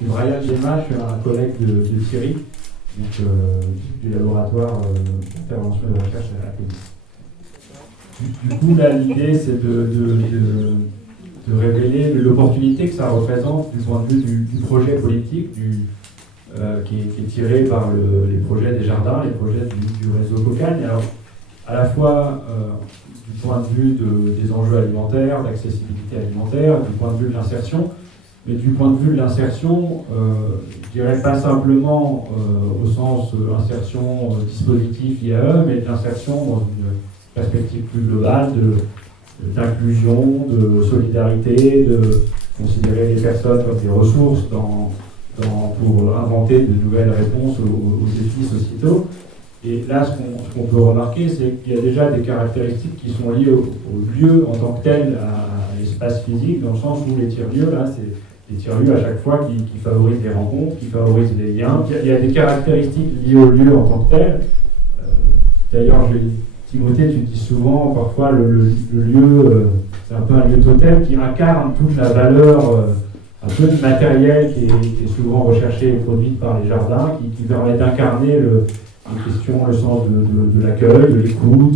suis Brian Gemma, je suis un collègue de Thierry, donc, du laboratoire d'intervention et de recherche à la police. Du coup, là, l'idée, c'est de révéler l'opportunité que ça représente du point de vue du projet politique qui est tiré par les projets des jardins, les projets du réseau Cocagne. Alors, à la fois du point de vue des enjeux alimentaires, d'accessibilité alimentaire, du point de vue de l'insertion, mais du point de vue de l'insertion, je dirais pas simplement au sens insertion dispositif IAE, mais de l'insertion dans une perspective plus globale d'inclusion, de solidarité, de considérer les personnes comme des ressources pour inventer de nouvelles réponses aux défis sociétaux. Et là, ce qu'on peut remarquer, c'est qu'il y a déjà des caractéristiques qui sont liées au lieu en tant que tel, à l'espace physique, dans le sens où les tiers-lieux, là, c'est des tiers-lieux à chaque fois qui favorisent les rencontres, qui favorisent les liens. Il y a des caractéristiques liées au lieu en tant que tel. D'ailleurs, Timothée, tu dis souvent, parfois, le lieu, c'est un peu un lieu totem qui incarne toute la valeur un peu matérielle qui est souvent recherchée et produite par les jardins, qui permet d'incarner les questions, le sens de l'accueil, de l'écoute,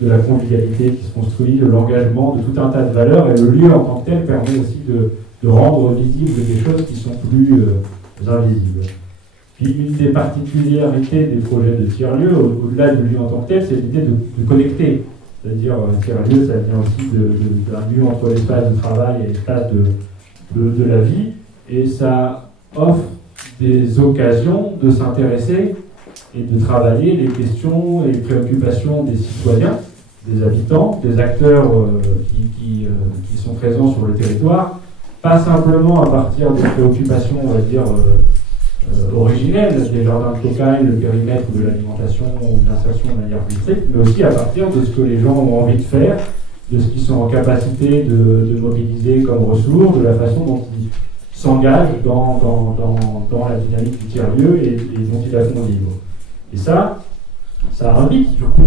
de la convivialité qui se construit, de l'engagement, de tout un tas de valeurs. Et le lieu en tant que tel permet aussi de rendre visibles des choses qui sont plus invisibles. Puis une des particularités des projets de tiers-lieux, au-delà du lieu en tant que tel, c'est l'idée de connecter. C'est-à-dire, tiers-lieu, ça vient aussi d'un lieu entre l'espace de travail et l'espace de la vie. Et ça offre des occasions de s'intéresser et de travailler les questions et les préoccupations des citoyens, des habitants, des acteurs qui sont présents sur le territoire, pas simplement à partir des préoccupations, on va dire, originelles, des jardins de Cocagne, le périmètre de l'alimentation ou de l'insertion de manière plus stricte, mais aussi à partir de ce que les gens ont envie de faire, de ce qu'ils sont en capacité de mobiliser comme ressources, de la façon dont ils s'engagent dans la dynamique du tiers-lieu et dont ils la font vivre. Et ça invite du coup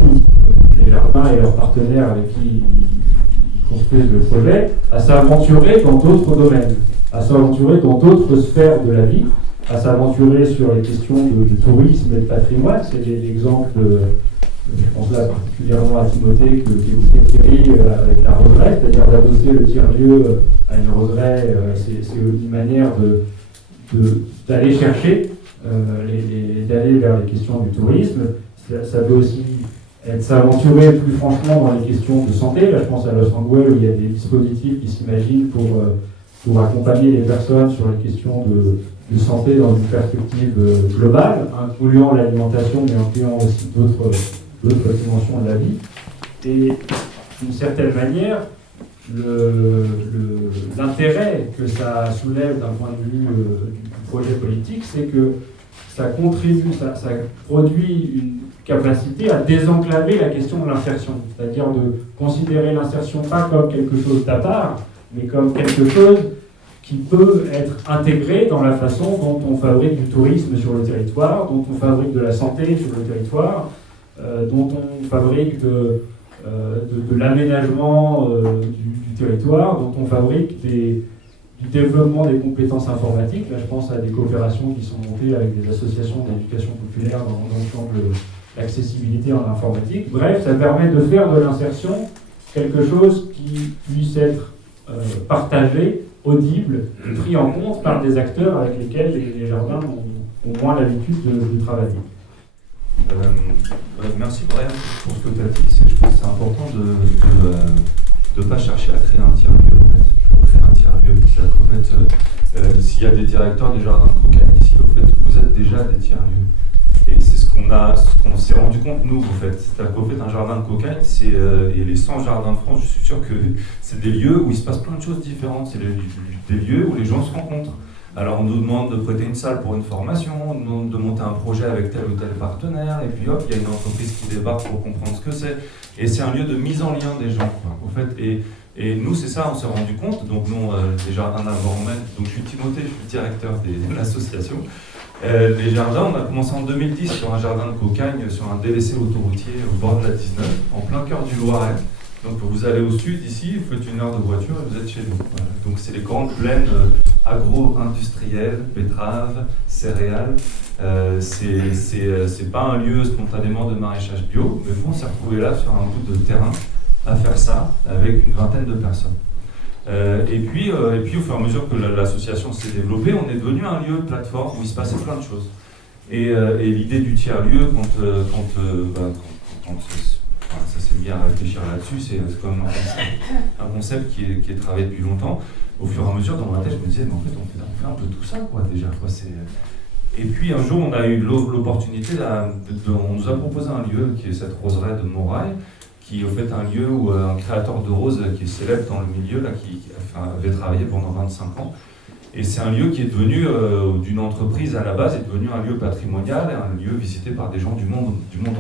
les jardins et leurs partenaires avec qui ils construisent le projet à s'aventurer dans d'autres domaines, à s'aventurer dans d'autres sphères de la vie, à s'aventurer sur les questions de tourisme et de patrimoine. C'est l'exemple, je pense là particulièrement à Timothée, qu'évoquait Thierry avec la roseraie, c'est-à-dire d'adosser le tiers-lieu à une roseraie, c'est une manière d'aller chercher, d'aller vers les questions du tourisme. Ça peut aussi être s'aventurer plus franchement dans les questions de santé. Là, je pense à Los Angeles où il y a des dispositifs qui s'imaginent pour accompagner les personnes sur les questions de santé dans une perspective globale, incluant l'alimentation, mais incluant aussi d'autres dimensions de la vie. Et d'une certaine manière, l'intérêt que ça soulève d'un point de vue du projet politique, c'est que ça contribue, ça produit une capacité à désenclaver la question de l'insertion, c'est-à-dire de considérer l'insertion pas comme quelque chose d'à part, mais comme quelque chose qui peut être intégré dans la façon dont on fabrique du tourisme sur le territoire, dont on fabrique de la santé sur le territoire, dont on fabrique de l'aménagement du territoire, dont on fabrique du développement des compétences informatiques. Là, je pense à des coopérations qui sont montées avec des associations d'éducation populaire dans le champ de l'accessibilité en informatique. Bref, ça permet de faire de l'insertion quelque chose qui puisse être partagé, audible, pris en compte par des acteurs avec lesquels les jardins ont moins l'habitude de travailler. Merci Brian pour ce que tu as dit. Je pense que c'est important de ne pas chercher à créer un tiers-lieu en fait. Pour créer un tiers-lieu, c'est-à-dire qu'en fait, s'il y a des directeurs des jardins de Cocagne ici, en fait, vous êtes déjà des tiers-lieux. Et c'est ce qu'on s'est rendu compte, nous, en fait. C'est-à-dire qu'en fait, un jardin de Cocagne, et les 100 jardins de France, je suis sûr que c'est des lieux où il se passe plein de choses différentes. C'est des lieux où les gens se rencontrent. Alors, on nous demande de prêter une salle pour une formation, on nous demande de monter un projet avec tel ou tel partenaire, et puis hop, il y a une entreprise qui débarque pour comprendre ce que c'est. Et c'est un lieu de mise en lien des gens, quoi, en fait. Et nous, c'est ça, on s'est rendu compte. Donc, nous, les jardins d'Avant-Romaine, donc je suis Timothée, je suis directeur de l'association. Les jardins, on a commencé en 2010 sur un jardin de Cocagne, sur un délaissé autoroutier au bord de la 19, en plein cœur du Loiret. Donc vous allez au sud ici, vous faites 1 heure de voiture et vous êtes chez nous. Voilà. Donc c'est les grandes plaines agro-industrielles, betteraves, céréales. C'est pas un lieu spontanément de maraîchage bio, mais on s'est retrouvé là sur un bout de terrain à faire ça avec une vingtaine de personnes. Et puis au fur et à mesure que l'association s'est développée, on est devenu un lieu de plateforme où il se passait plein de choses. Et l'idée du tiers-lieu, ça s'est mis à réfléchir là-dessus, c'est comme un concept qui est travaillé depuis longtemps. Au fur et à mesure, dans ma tête, je me disais, mais en fait, on fait un peu tout ça, quoi, déjà. Quoi, et puis un jour, on a eu l'opportunité, on nous a proposé un lieu qui est cette roseraie de Morail, qui est en fait un lieu où un créateur de roses qui est célèbre dans le milieu, là, qui avait travaillé pendant 25 ans. Et c'est un lieu qui est devenu, d'une entreprise à la base, est devenu un lieu patrimonial, un lieu visité par des gens du monde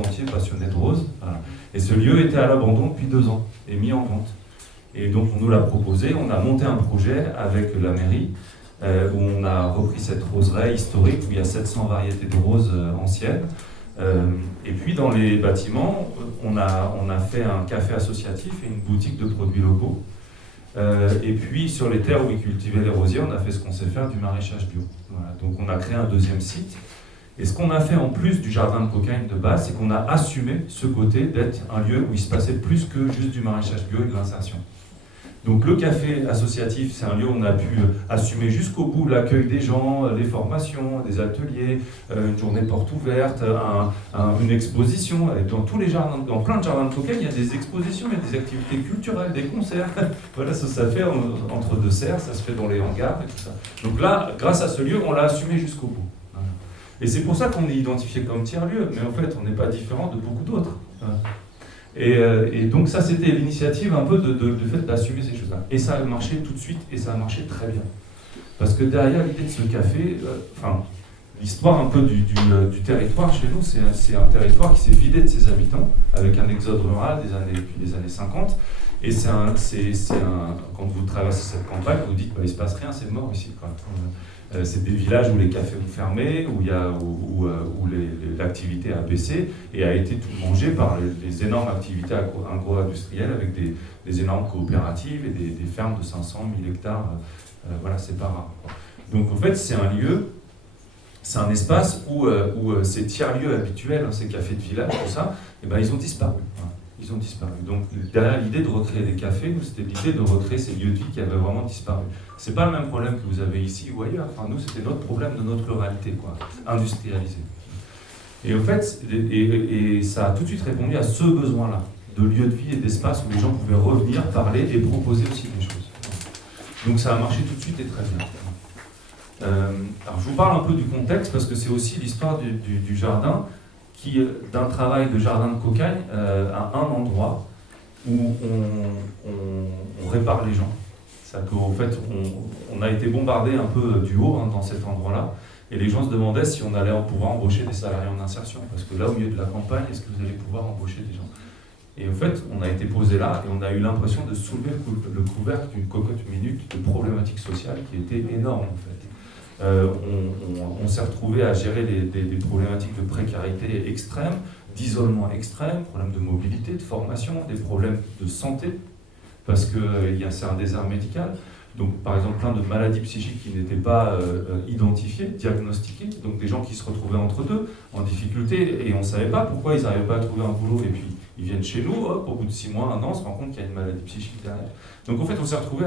entier passionnés de roses. Voilà. Et ce lieu était à l'abandon depuis 2 ans et mis en vente. Et donc on nous l'a proposé, on a monté un projet avec la mairie, où on a repris cette roseraie historique, où il y a 700 variétés de roses anciennes. Et puis dans les bâtiments, on a fait un café associatif et une boutique de produits locaux. Et puis sur les terres où ils cultivaient les rosiers, on a fait ce qu'on sait faire, du maraîchage bio. Voilà. Donc on a créé un 2e site. Et ce qu'on a fait en plus du jardin de Cocagne de base, c'est qu'on a assumé ce côté d'être un lieu où il se passait plus que juste du maraîchage bio et de l'insertion. Donc le café associatif, c'est un lieu où on a pu assumer jusqu'au bout l'accueil des gens, les formations, des ateliers, une journée porte ouverte, une exposition. Et dans tous les jardins, dans plein de jardins de Cocagne, il y a des expositions, il y a des activités culturelles, des concerts. Voilà, ça fait entre 2 serres, ça se fait dans les hangars et tout ça. Donc là, grâce à ce lieu, on l'a assumé jusqu'au bout. Voilà. Et c'est pour ça qu'on est identifié comme tiers-lieu, mais en fait, on n'est pas différent de beaucoup d'autres. Voilà. Et donc ça, c'était l'initiative un peu de fait d'assumer ces choses-là. Et ça a marché tout de suite, et ça a marché très bien. Parce que derrière l'idée de ce café, l'histoire un peu du territoire chez nous, c'est un territoire qui s'est vidé de ses habitants, avec un exode rural depuis les années 50. Et quand vous traversez cette campagne, vous dites, il ne se passe rien, c'est mort ici, quoi. C'est des villages où les cafés ont fermé, où l'activité a baissé et a été tout mangé par les énormes activités agro-industrielles avec des énormes coopératives et des fermes de 500, 1000 hectares. Voilà, c'est pas rare, quoi. Donc en fait, c'est un lieu, c'est un espace où ces tiers-lieux habituels, ces cafés de village, tout ça, ils ont disparu. Voilà. Ils ont disparu. Donc derrière l'idée de recréer des cafés, c'était l'idée de recréer ces lieux de vie qui avaient vraiment disparu. C'est pas le même problème que vous avez ici ou ailleurs. Enfin, nous, c'était notre problème de notre ruralité, quoi, industrialisée. Et en fait, et ça a tout de suite répondu à ce besoin-là, de lieux de vie et d'espace où les gens pouvaient revenir, parler et proposer aussi des choses. Donc ça a marché tout de suite et très bien. Alors je vous parle un peu du contexte parce que c'est aussi l'histoire du jardin, qui, d'un travail de jardin de Cocagne, à un endroit où on répare les gens. C'est-à-dire qu'en fait, on a été bombardé un peu du haut dans cet endroit-là, et les gens se demandaient si on allait pouvoir embaucher des salariés en insertion, parce que là, au milieu de la campagne, est-ce que vous allez pouvoir embaucher des gens? Et en fait, on a été posé là, et on a eu l'impression de soulever le couvercle d'une cocotte minute de problématiques sociales qui étaient énormes, en fait. On s'est retrouvé à gérer des problématiques de précarité extrême, d'isolement extrême, problèmes de mobilité, de formation, des problèmes de santé, parce que c'est un désert médical. Donc, par exemple, plein de maladies psychiques qui n'étaient pas identifiées, diagnostiquées, donc des gens qui se retrouvaient entre deux, en difficulté, et on ne savait pas pourquoi ils n'arrivaient pas à trouver un boulot, et puis ils viennent chez nous, hop, au bout de 6 mois, 1 an, on se rend compte qu'il y a une maladie psychique derrière. Donc en fait, on s'est retrouvé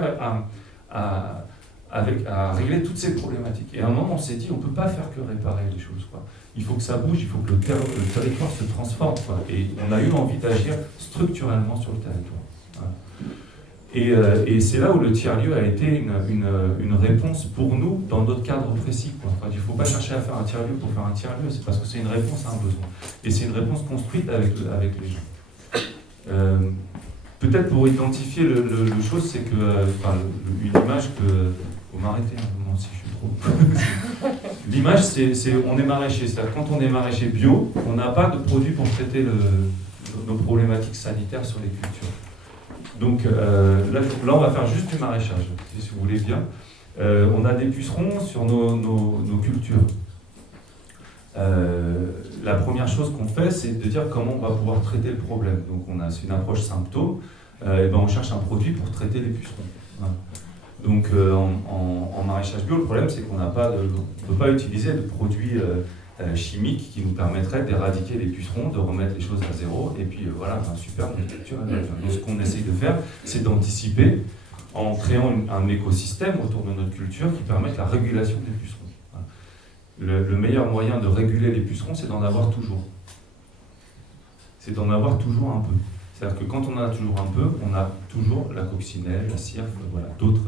à régler toutes ces problématiques. Et à un moment, on s'est dit, on ne peut pas faire que réparer les choses, quoi. Il faut que ça bouge, il faut que le territoire se transforme, quoi. Et on a eu envie d'agir structurellement sur le territoire. Voilà. Et c'est là où le tiers-lieu a été une réponse pour nous dans notre cadre précis, quoi. Enfin, il ne faut pas chercher à faire un tiers-lieu pour faire un tiers-lieu, c'est parce que c'est une réponse à un besoin. Et c'est une réponse construite avec les gens. Peut-être pour identifier le chose, c'est que une image que... Vous m'arrêtez un moment si je suis trop... L'image, on est maraîcher. C'est-à-dire quand on est maraîcher bio, on n'a pas de produit pour traiter nos problématiques sanitaires sur les cultures. Donc là, on va faire juste du maraîchage, si vous voulez bien. On a des pucerons sur nos cultures. La première chose qu'on fait, c'est de dire comment on va pouvoir traiter le problème. Donc c'est une approche symptôme. et ben on cherche un produit pour traiter les pucerons. Voilà. Donc en maraîchage bio, le problème c'est qu'on ne peut pas utiliser de produits chimiques qui nous permettraient d'éradiquer les pucerons, de remettre les choses à zéro, et puis voilà, super monoculture. Donc ce qu'on essaye de faire, c'est d'anticiper en créant un écosystème autour de notre culture qui permette la régulation des pucerons. Voilà. Le meilleur moyen de réguler les pucerons, c'est d'en avoir toujours. C'est d'en avoir toujours un peu. C'est-à-dire que quand on en a toujours un peu, on a toujours la coccinelle, la cirque, voilà, d'autres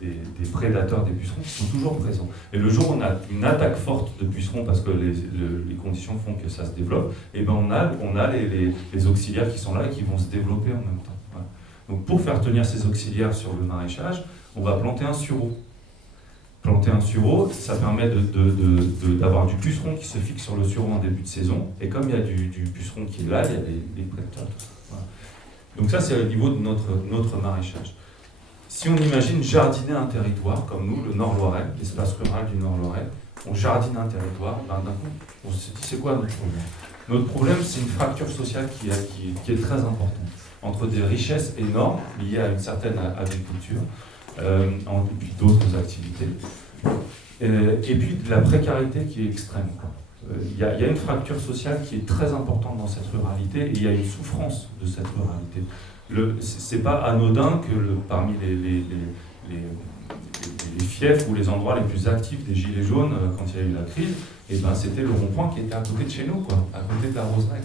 des prédateurs des pucerons qui sont toujours présents. Et le jour où on a une attaque forte de pucerons parce que les conditions font que ça se développe, et ben on a les auxiliaires qui sont là et qui vont se développer en même temps. Voilà. Donc pour faire tenir ces auxiliaires sur le maraîchage, on va planter un sureau. Planter un sureau, ça permet d'avoir du puceron qui se fixe sur le sureau en début de saison, et comme il y a du puceron qui est là, il y a des prédateurs. Voilà. Donc ça, c'est au niveau de notre maraîchage. Si on imagine jardiner un territoire, comme nous, le Nord-Loirais, l'espace rural du Nord-Loirais, on jardine un territoire, ben, d'un coup, on se dit, c'est quoi notre problème? Notre problème, c'est une fracture sociale qui est très importante, entre des richesses énormes liées à une certaine agriculture, et puis d'autres activités, et puis de la précarité qui est extrême. Il y a une fracture sociale qui est très importante dans cette ruralité, et il y a une souffrance de cette ruralité. C'est pas anodin que parmi les fiefs ou les endroits les plus actifs des Gilets jaunes, quand il y a eu la crise, et ben c'était le rond-point qui était à côté de chez nous, quoi, à côté de la Roseraie.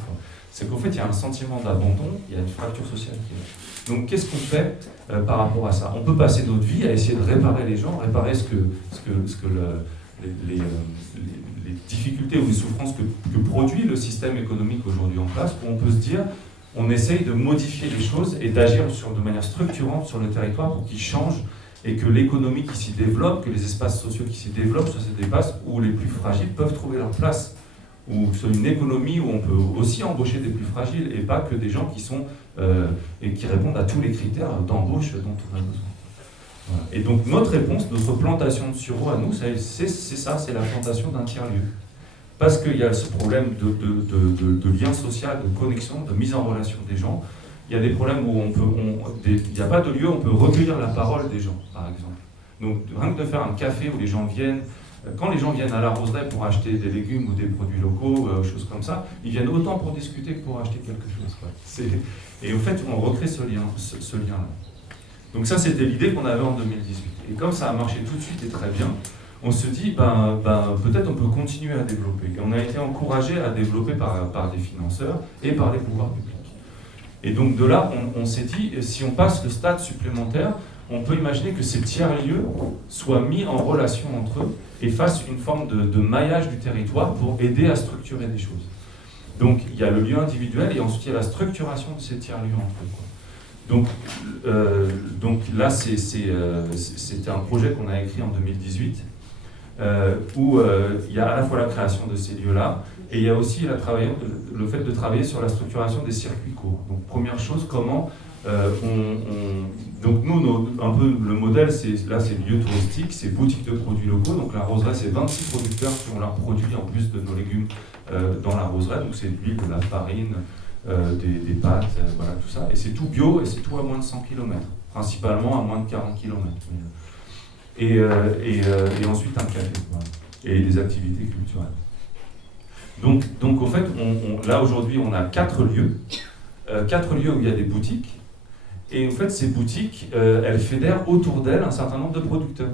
C'est qu'en fait, il y a un sentiment d'abandon, il y a une fracture sociale qui est là. Donc, qu'est-ce qu'on fait par rapport à ça? On peut passer notre vie à essayer de réparer les gens, réparer les difficultés ou les souffrances que produit le système économique aujourd'hui en place, où on peut se dire, on essaye de modifier les choses et d'agir de manière structurante sur le territoire pour qu'il change et que l'économie qui s'y développe, que les espaces sociaux qui s'y développent, soit se dépassent, où les plus fragiles peuvent trouver leur place. Ou que ce soit une économie où on peut aussi embaucher des plus fragiles et pas que des gens qui sont et qui répondent à tous les critères d'embauche dont on a besoin. Voilà. Et donc notre réponse, notre plantation de sureau à nous, c'est ça, c'est la plantation d'un tiers-lieu. Parce qu'il y a ce problème de lien social, de connexion, de mise en relation des gens. Il y a des problèmes où il n'y a pas de lieu où on peut recueillir la parole des gens, par exemple. Donc rien que de faire un café où les gens viennent, quand les gens viennent à la Roseraie pour acheter des légumes ou des produits locaux, choses comme ça, ils viennent autant pour discuter que pour acheter quelque chose. Et au fait, on recrée ce lien-là. Donc ça, c'était l'idée qu'on avait en 2018. Et comme ça a marché tout de suite et très bien, on se dit, peut-être on peut continuer à développer. Et on a été encouragé à développer par des financeurs et par les pouvoirs publics. Et donc de là, on s'est dit, si on passe le stade supplémentaire, on peut imaginer que ces tiers-lieux soient mis en relation entre eux et fassent une forme de maillage du territoire pour aider à structurer des choses. Donc il y a le lieu individuel et ensuite il y a la structuration de ces tiers-lieux entre eux. Donc là, c'était un projet qu'on a écrit en 2018 où il y a à la fois la création de ces lieux-là et il y a aussi le fait de travailler sur la structuration des circuits courts. Donc première chose, comment donc nous, un peu le modèle, c'est lieu touristique, c'est boutique de produits locaux. Donc la Roseraie, c'est 26 producteurs qui ont leurs produits en plus de nos légumes dans la Roseraie. Donc c'est de l'huile, de la farine, des pâtes, voilà tout ça. Et c'est tout bio et c'est tout à moins de 100 km, principalement à moins de 40 km. Et ensuite un café, voilà. Et des activités culturelles. Donc au fait, là aujourd'hui, on a 4 lieux où il y a des boutiques. Et en fait, ces boutiques, elles fédèrent autour d'elles un certain nombre de producteurs.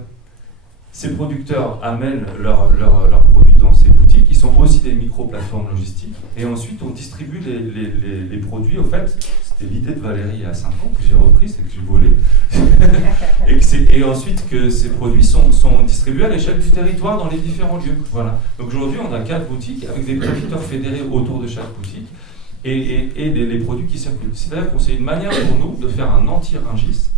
Ces producteurs amènent leurs produits dans ces boutiques, qui sont aussi des micro-plateformes logistiques. Et ensuite, on distribue les produits. Au fait, c'était l'idée de Valérie il y a 5 ans que j'ai reprise et que j'ai volé. et ensuite, que ces produits sont distribués à l'échelle du territoire dans les différents lieux. Voilà. Donc aujourd'hui, on a 4 boutiques avec des producteurs fédérés autour de chaque boutique. Et les produits qui circulent. C'est-à-dire que c'est une manière pour nous de faire un anti-Rungis.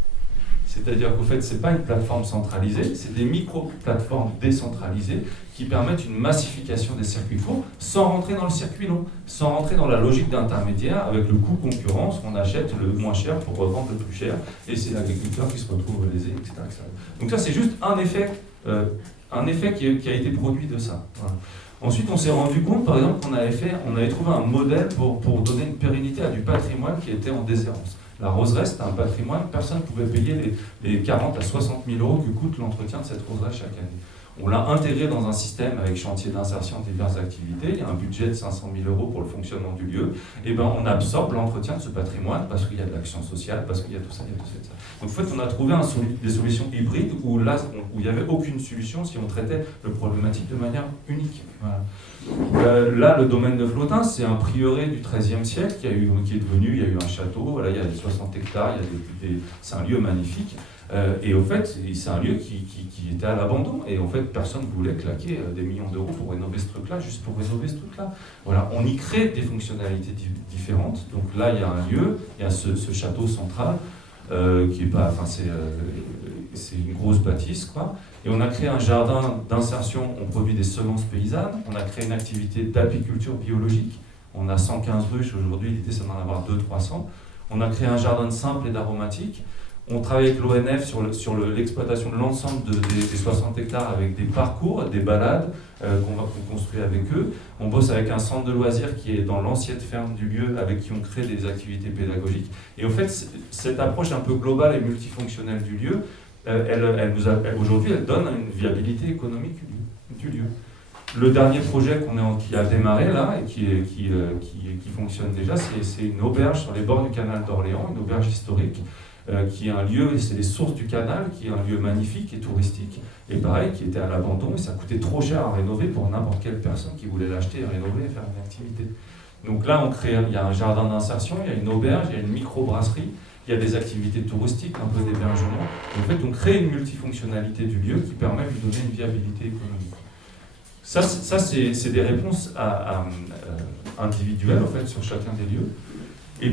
C'est-à-dire qu'au fait, ce n'est pas une plateforme centralisée, c'est des micro-plateformes décentralisées qui permettent une massification des circuits courts sans rentrer dans le circuit long, sans rentrer dans la logique d'intermédiaire avec le coût concurrence, on achète le moins cher pour revendre le plus cher, et c'est l'agriculteur qui se retrouve lésé, etc., etc. Donc ça, c'est juste un effet qui a été produit de ça. Voilà. Ensuite, on s'est rendu compte, par exemple, qu'on avait trouvé un modèle pour donner une pérennité à du patrimoine qui était en déshérence. La roseraie, c'était un patrimoine, personne ne pouvait payer les 40 à 60 000 euros que coûte l'entretien de cette roseraie chaque année. On l'a intégré dans un système avec chantier d'insertion de diverses activités, il y a un budget de 500 000 euros pour le fonctionnement du lieu, et ben on absorbe l'entretien de ce patrimoine parce qu'il y a de l'action sociale, parce qu'il y a tout ça, il y a tout ça. Donc en fait, on a trouvé des solutions hybrides où il n'y avait aucune solution si on traitait le problématique de manière unique. Voilà. Là, le domaine de Flotin, c'est un prieuré du XIIIe siècle qui est devenu, il y a eu un château, voilà, il y a 60 hectares, c'est un lieu magnifique. Et au fait, c'est un lieu qui était à l'abandon. Et en fait, personne ne voulait claquer des millions d'euros pour rénover ce truc-là, juste pour rénover ce truc-là. Voilà, on y crée des fonctionnalités différentes. Donc là, il y a un lieu, il y a ce château central, qui est pas, enfin, c'est une grosse bâtisse, quoi. Et on a créé un jardin d'insertion, on produit des semences paysannes. On a créé une activité d'apiculture biologique. On a 115 ruches aujourd'hui, l'idée c'est d'en avoir 200-300. On a créé un jardin de simple et d'aromatique. On travaille avec l'ONF sur l'exploitation de l'ensemble des 60 hectares avec des parcours, des balades qu'on construit avec eux. On bosse avec un centre de loisirs qui est dans l'ancienne ferme du lieu, avec qui on crée des activités pédagogiques. Et en fait, cette approche un peu globale et multifonctionnelle du lieu, aujourd'hui, elle donne une viabilité économique du lieu. Le dernier projet qui a démarré là et qui fonctionne déjà, c'est une auberge sur les bords du canal d'Orléans, une auberge historique, qui est un lieu, c'est les sources du canal, qui est un lieu magnifique et touristique, et pareil, qui était à l'abandon, et ça coûtait trop cher à rénover pour n'importe quelle personne qui voulait l'acheter, rénover et faire une activité. Donc là, il y a un jardin d'insertion, il y a une auberge, il y a une micro-brasserie, il y a des activités touristiques, un peu d'hébergement. En fait, on crée une multifonctionnalité du lieu qui permet de lui donner une viabilité économique. Ça c'est des réponses individuelles, en fait, sur chacun des lieux. Et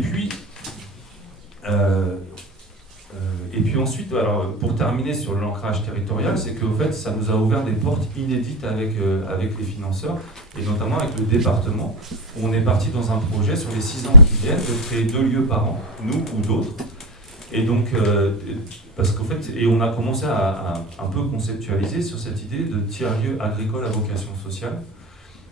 puis ensuite, alors, pour terminer sur l'ancrage territorial, c'est qu'en fait, ça nous a ouvert des portes inédites avec les financeurs, et notamment avec le département, où on est parti dans un projet sur les 6 ans qui viennent de créer 2 lieux par an, nous ou d'autres. Et donc, parce qu'en fait, et on a commencé à un peu conceptualiser sur cette idée de tiers-lieu agricole à vocation sociale.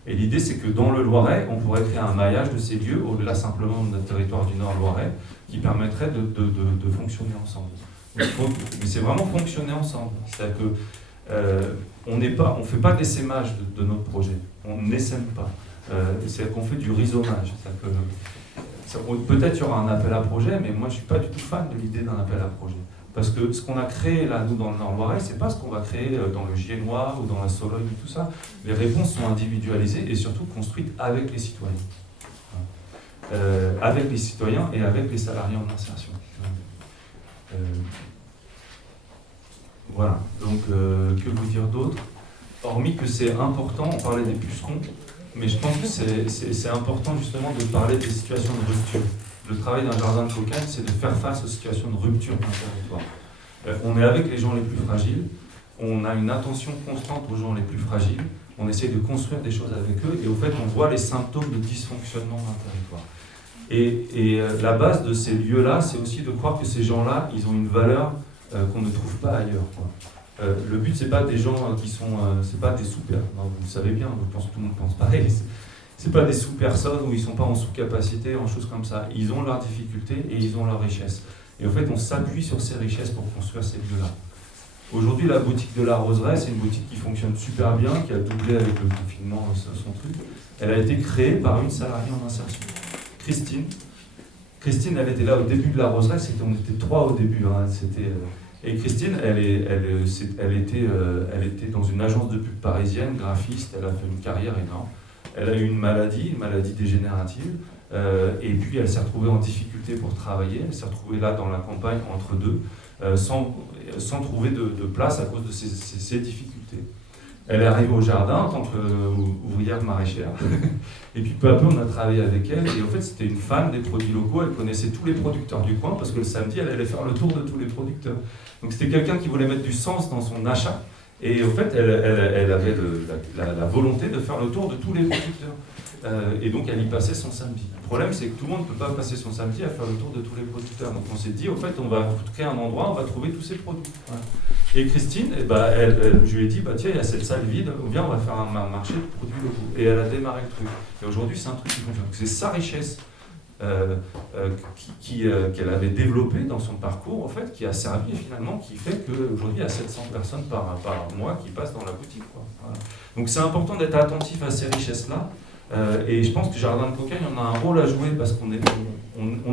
Et l'idée, c'est que dans le Loiret, on pourrait créer un maillage de ces lieux, au-delà simplement de notre territoire du Nord Loiret, qui permettrait de fonctionner ensemble. Mais c'est vraiment fonctionner ensemble. C'est-à-dire qu'on ne fait pas d'essaimage de notre projet. On n'essaime pas. C'est-à-dire qu'on fait du rhizomage. Peut-être il y aura un appel à projet, mais moi je ne suis pas du tout fan de l'idée d'un appel à projet. Parce que ce qu'on a créé là, nous, dans le Nord-Loiret, c'est pas ce qu'on va créer dans le Giennois ou dans la Sologne et tout ça. Les réponses sont individualisées et surtout construites avec les citoyens. Avec les citoyens et avec les salariés en insertion. Voilà, donc que vous dire d'autre? Hormis que c'est important, on parlait des pucerons, mais je pense que c'est important justement de parler des situations de rupture. Le travail d'un jardin de cocagne, c'est de faire face aux situations de rupture d'un territoire. On est avec les gens les plus fragiles, on a une attention constante aux gens les plus fragiles, on essaie de construire des choses avec eux, et au fait, on voit les symptômes de dysfonctionnement d'un territoire. Et la base de ces lieux-là, c'est aussi de croire que ces gens-là, ils ont une valeur qu'on ne trouve pas ailleurs, quoi. Le but, c'est pas des gens qui sont, c'est pas des sous-personnes. Vous le savez bien, je pense que tout le monde pense pareil. C'est pas des sous-personnes où ils sont pas en sous-capacité, en choses comme ça. Ils ont leurs difficultés et ils ont leurs richesses. Et en fait, on s'appuie sur ces richesses pour construire ces lieux-là. Aujourd'hui, la boutique de la Roseraie, c'est une boutique qui fonctionne super bien, qui a doublé avec le confinement son truc. Elle a été créée par une salariée en insertion. Christine, elle était là au début de la Roseraie, on était 3 au début. Hein, et Christine, elle était dans une agence de pub parisienne, graphiste, elle a fait une carrière énorme. Elle a eu une maladie dégénérative, et puis elle s'est retrouvée en difficulté pour travailler, elle s'est retrouvée là dans la campagne entre deux, sans trouver de place à cause de ses difficultés. Elle est arrivée au jardin en tant qu'ouvrière maraîchère, et puis peu à peu on a travaillé avec elle, et en fait c'était une fan des produits locaux, elle connaissait tous les producteurs du coin, parce que le samedi elle allait faire le tour de tous les producteurs. Donc c'était quelqu'un qui voulait mettre du sens dans son achat, et en fait elle avait la volonté de faire le tour de tous les producteurs. Et donc elle y passait son samedi. Le problème, c'est que tout le monde ne peut pas passer son samedi à faire le tour de tous les producteurs. Donc on s'est dit, au fait, on va créer un endroit, on va trouver tous ces produits. Voilà. Et Christine, je lui ai dit, tiens, il y a cette salle vide, viens, on va faire un marché de produits locaux. Et elle a démarré le truc. Et aujourd'hui, c'est un truc qui fonctionne. C'est sa richesse qu'elle avait développée dans son parcours, en fait, qui a servi finalement, qui fait qu'aujourd'hui, il y a 700 personnes par mois qui passent dans la boutique, quoi. Voilà. Donc c'est important d'être attentif à ces richesses-là. Et je pense que Jardin de Cocagne, on a un rôle à jouer parce qu'on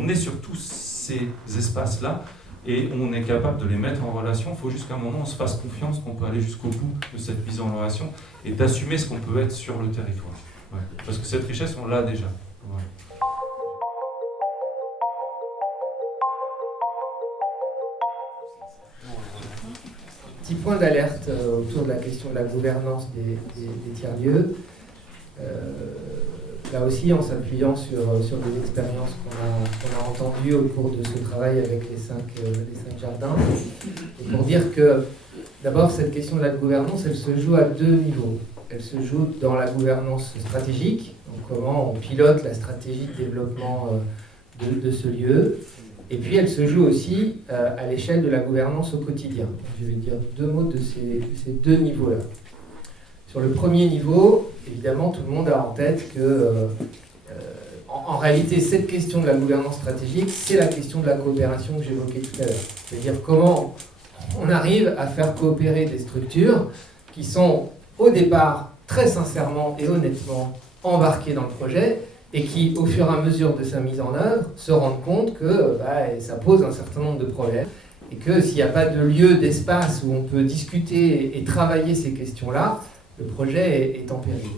est sur tous ces espaces-là et on est capable de les mettre en relation. Il faut juste qu'à un moment, on se fasse confiance, qu'on peut aller jusqu'au bout de cette mise en relation et d'assumer ce qu'on peut être sur le territoire. Ouais. Parce que cette richesse, on l'a déjà. Ouais. Petit point d'alerte autour de la question de la gouvernance des tiers-lieux. Là aussi, en s'appuyant sur des expériences qu'on a entendues au cours de ce travail avec les cinq jardins, et pour dire que, d'abord, cette question de la gouvernance, elle se joue à deux niveaux. Elle se joue dans la gouvernance stratégique, donc comment on pilote la stratégie de développement de ce lieu, et puis elle se joue aussi à l'échelle de la gouvernance au quotidien. Je vais dire deux mots de ces deux niveaux-là. Sur le premier niveau, évidemment, tout le monde a en tête que, en réalité, cette question de la gouvernance stratégique, c'est la question de la coopération que j'évoquais tout à l'heure. C'est-à-dire comment on arrive à faire coopérer des structures qui sont, au départ, très sincèrement et honnêtement embarquées dans le projet et qui, au fur et à mesure de sa mise en œuvre, se rendent compte que ça pose un certain nombre de problèmes et que s'il n'y a pas de lieu, d'espace où on peut discuter et travailler ces questions-là, le projet est en péril.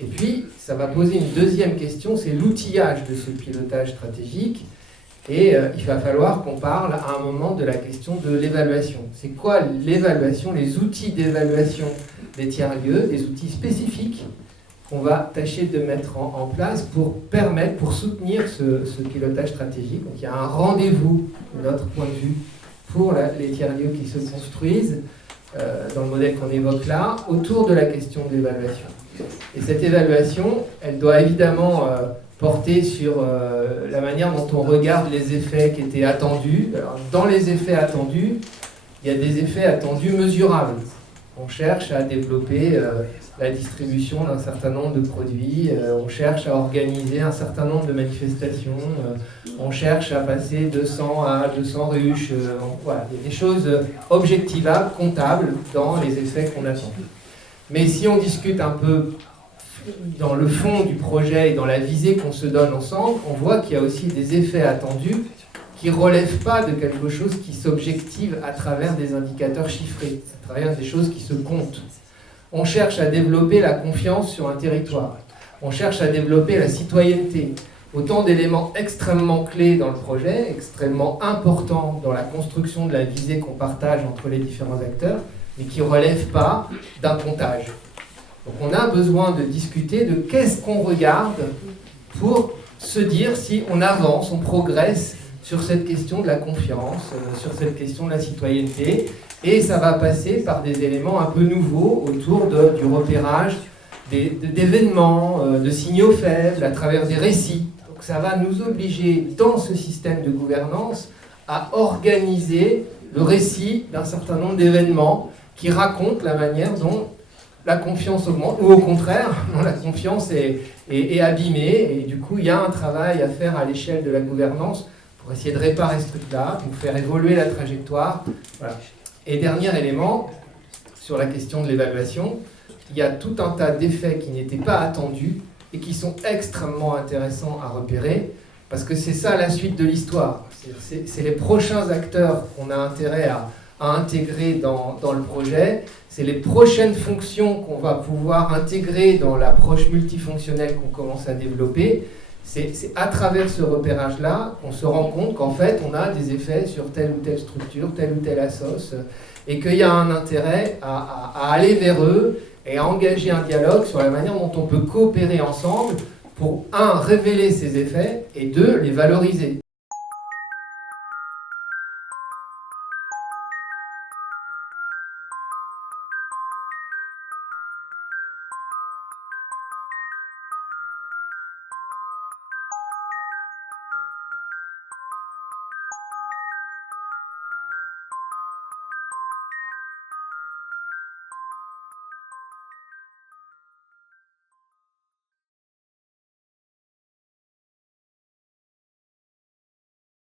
Et puis, ça va poser une deuxième question, c'est l'outillage de ce pilotage stratégique. Et il va falloir qu'on parle à un moment de la question de l'évaluation. C'est quoi l'évaluation, les outils d'évaluation des tiers-lieux, des outils spécifiques qu'on va tâcher de mettre en place pour permettre, pour soutenir ce pilotage stratégique. Donc il y a un rendez-vous, de notre point de vue, pour les tiers-lieux qui se construisent dans le modèle qu'on évoque là, autour de la question de l'évaluation. Et cette évaluation, elle doit évidemment porter sur la manière dont on regarde les effets qui étaient attendus. Alors, dans les effets attendus, il y a des effets attendus mesurables. On cherche à développer la distribution d'un certain nombre de produits, on cherche à organiser un certain nombre de manifestations, on cherche à passer de 100 à 200 ruches. Voilà, il y a des choses objectivables, comptables dans les effets qu'on attend. Mais si on discute un peu dans le fond du projet et dans la visée qu'on se donne ensemble, on voit qu'il y a aussi des effets attendus qui ne relèvent pas de quelque chose qui s'objective à travers des indicateurs chiffrés, à travers des choses qui se comptent. On cherche à développer la confiance sur un territoire. On cherche à développer la citoyenneté. Autant d'éléments extrêmement clés dans le projet, extrêmement importants dans la construction de la visée qu'on partage entre les différents acteurs, mais qui ne relèvent pas d'un comptage. Donc on a besoin de discuter de qu'est-ce qu'on regarde pour se dire si on avance, on progresse sur cette question de la confiance, sur cette question de la citoyenneté. Et ça va passer par des éléments un peu nouveaux autour du repérage d'événements, de signaux faibles, à travers des récits. Donc ça va nous obliger, dans ce système de gouvernance, à organiser le récit d'un certain nombre d'événements qui racontent la manière dont la confiance augmente, ou au contraire, dont la confiance est abîmée. Et du coup, il y a un travail à faire à l'échelle de la gouvernance pour essayer de réparer ce truc-là, pour faire évoluer la trajectoire. Voilà. Et dernier élément, sur la question de l'évaluation, il y a tout un tas d'effets qui n'étaient pas attendus et qui sont extrêmement intéressants à repérer, parce que c'est ça la suite de l'histoire. C'est les prochains acteurs qu'on a intérêt à intégrer dans le projet, c'est les prochaines fonctions qu'on va pouvoir intégrer dans l'approche multifonctionnelle qu'on commence à développer. C'est à travers ce repérage-là qu'on se rend compte qu'en fait, on a des effets sur telle ou telle structure, telle ou telle assoce, et qu'il y a un intérêt à aller vers eux et à engager un dialogue sur la manière dont on peut coopérer ensemble pour, un, révéler ces effets, et deux, les valoriser.